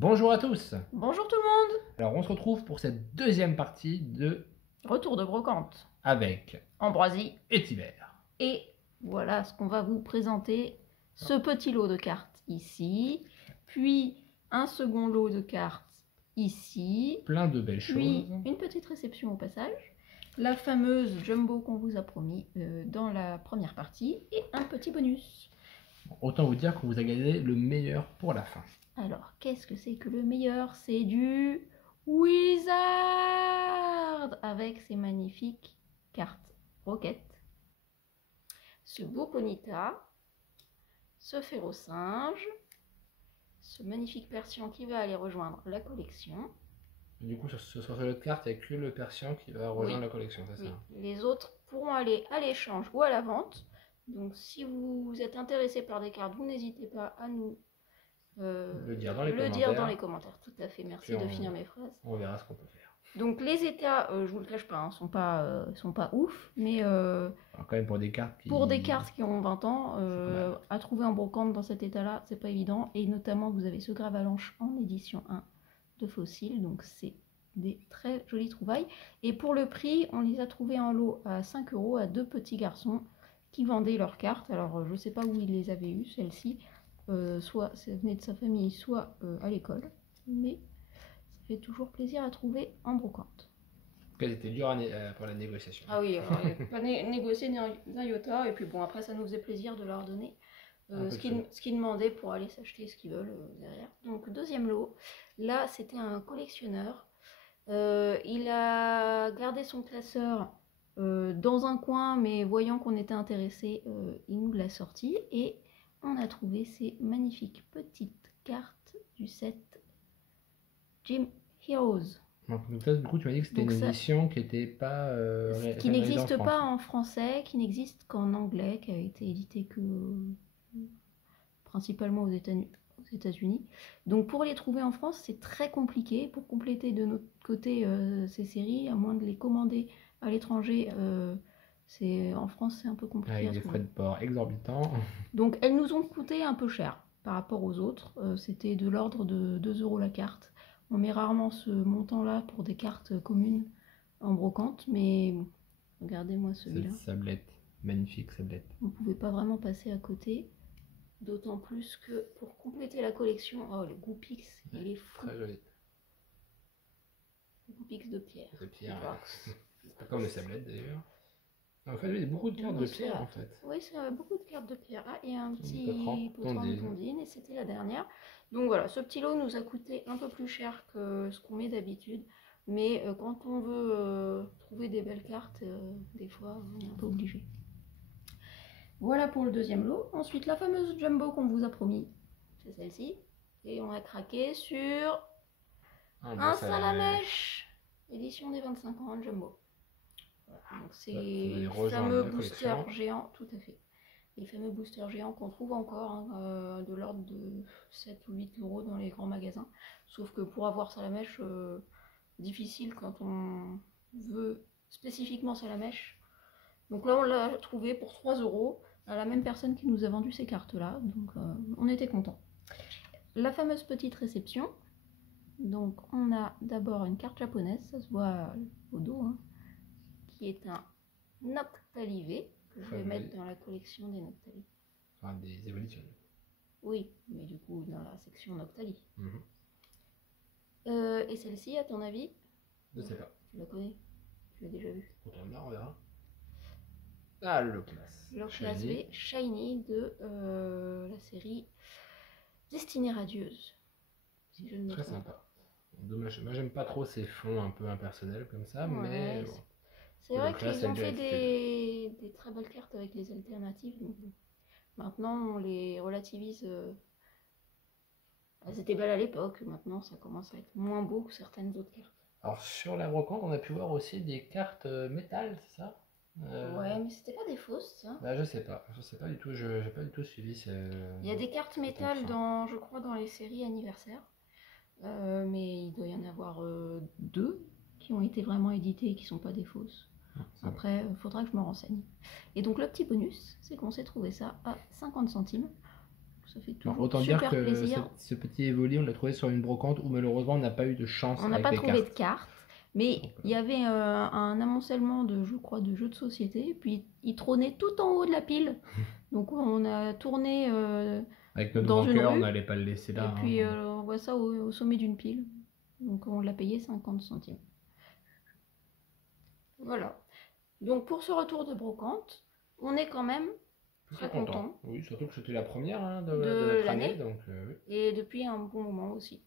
Bonjour à tous. Bonjour tout le monde. Alors on se retrouve pour cette deuxième partie de Retour de brocante. Avec Ambroisie. Étiver. Et voilà ce qu'on va vous présenter. Ce petit lot de cartes ici. Puis un second lot de cartes ici. Plein de belles Puis choses. une petite réception au passage. La fameuse jumbo qu'on vous a promis dans la première partie. Et un petit bonus. Autant vous dire qu'on vous a gardé le meilleur pour la fin. Alors, qu'est-ce que c'est que le meilleur? C'est du Wizard avec ses magnifiques cartes roquettes, ce beau Ponyta, ce Férocinge, ce magnifique Persian qui va aller rejoindre la collection. Du coup, sur ce lot de cartes, il n'y a que le Persian qui va rejoindre la collection, c'est ça? Les autres pourront aller à l'échange ou à la vente. Donc, si vous êtes intéressé par des cartes, vous n'hésitez pas à nous le dire dans les commentaires. Tout à fait, merci de finir mes phrases. On verra ce qu'on peut faire. Donc les états, je vous le cache pas, sont pas ouf, mais quand même pour des cartes qui ont 20 ans, à trouver en brocante dans cet état-là, c'est pas évident. Et notamment, vous avez ce Gravalanche en édition 1 de Fossile, donc c'est des très jolies trouvailles. Et pour le prix, on les a trouvés en lot à 5 € à deux petits garçons qui vendaient leurs cartes. Alors je sais pas où ils les avaient eues, celles-ci. Soit ça venait de sa famille, soit à l'école. Mais ça fait toujours plaisir à trouver en brocante. C'était dur pour la négociation. Ah oui, alors, pas négocier d'un iota. Et puis bon, après ça nous faisait plaisir de leur donner ce qu'ils demandaient pour aller s'acheter ce qu'ils veulent derrière. Donc deuxième lot, là c'était un collectionneur. Il a gardé son classeur dans un coin, mais voyant qu'on était intéressé, il nous l'a sorti. Et on a trouvé ces magnifiques petites cartes du set Gym Heroes. Donc ça, du coup, tu m'as dit que c'était une édition qui n'était pas... qui n'existe pas en français, qui n'existe qu'en anglais, qui a été édité que principalement aux États-Unis. Donc pour les trouver en France, c'est très compliqué. Pour compléter de notre côté ces séries, à moins de les commander à l'étranger, en France, c'est un peu compliqué. Avec des frais de port exorbitants. Donc elles nous ont coûté un peu cher par rapport aux autres. C'était de l'ordre de 2 € la carte. On met rarement ce montant-là pour des cartes communes en brocante, mais regardez-moi celui-là. Cette sablette, magnifique sablette. Vous ne pouvez pas vraiment passer à côté, d'autant plus que pour compléter la collection, oh le Goopix, il est fou. Très joli. Goopix de pierre. De pierre. C'est pas comme les sablettes d'ailleurs. En fait, il y a beaucoup de cartes de pierre en fait. Oui, c'est beaucoup de cartes de pierre. Ah, et un petit potran de tondine, et c'était la dernière. Donc voilà, ce petit lot nous a coûté un peu plus cher que ce qu'on met d'habitude. Mais quand on veut trouver des belles cartes, des fois, on est un peu obligé. Voilà pour le deuxième lot. Ensuite, la fameuse jumbo qu'on vous a promis, c'est celle-ci. Et on a craqué sur un Salamèche, édition des 25 ans jumbo. Donc c'est les fameux boosters géants, tout à fait. Les fameux boosters géants qu'on trouve encore de l'ordre de 7 ou 8 € dans les grands magasins. Sauf que pour avoir Salamèche, difficile quand on veut spécifiquement Salamèche. Donc là on l'a trouvé pour 3 € à la même personne qui nous a vendu ces cartes là. Donc on était content. La fameuse petite réception. Donc on a d'abord une carte japonaise, ça se voit au dos, hein, qui est un Noctali V, que je vais mettre dans la collection des Noctali. Enfin, des évolutions. Oui, mais du coup dans la section Noctali. Et celle-ci, à ton avis? Je sais pas. Tu la connais? Tu l'as déjà vue? On verra. Ah, le Loclas. Loclas V, Shiny de la série Destinée Radieuse. Si je ne me trompe. Très sympa. Dommage, moi j'aime pas trop ces fonds un peu impersonnels comme ça, mais bon. C'est vrai qu'ils ont fait des très belles cartes avec les alternatives. Donc maintenant, on les relativise. Elles étaient belles à l'époque, maintenant ça commence à être moins beau que certaines autres cartes. Alors sur la brocante, on a pu voir aussi des cartes métal, c'est ça? Ouais, mais c'était pas des fausses, ça. Bah, je sais pas du tout, j'ai pas du tout suivi. Il y a des cartes métal je crois, dans les séries anniversaires. Mais il doit y en avoir 2 qui ont été vraiment éditées et qui sont pas des fausses. Après, il faudra que je me renseigne. Et donc le petit bonus, c'est qu'on s'est trouvé ça à 50 centimes. Ça fait Alors, toujours autant dire super que plaisir. ce petit Evoli, on l'a trouvé sur une brocante où malheureusement on n'a pas eu de chance On n'a avec pas les trouvé de cartes. cartes, mais il y avait un amoncellement de, je crois, de jeux de société, puis il trônait tout en haut de la pile. Donc on a tourné Avec notre dans une grand cœur, on rue, n'allait pas le laisser là. et puis Hein. on voit ça au sommet d'une pile. Donc on l'a payé 50 centimes. Voilà. Donc pour ce retour de brocante, on est quand même très content. Oui, surtout que c'était la première hein, de de notre l'année. année. Donc, oui. Et depuis un bon moment aussi.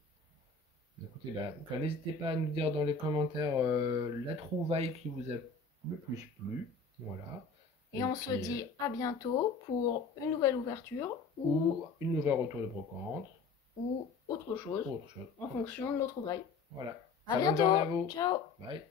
Écoutez, n'hésitez pas à nous dire dans les commentaires la trouvaille qui vous a le plus plu. Voilà. Et on se dit à bientôt pour une nouvelle ouverture ou une nouvelle retour de brocante. Ou autre chose. Ou autre chose. En fonction de nos trouvailles. Voilà. À Bonne journée à bientôt. vous. Ciao. Bye.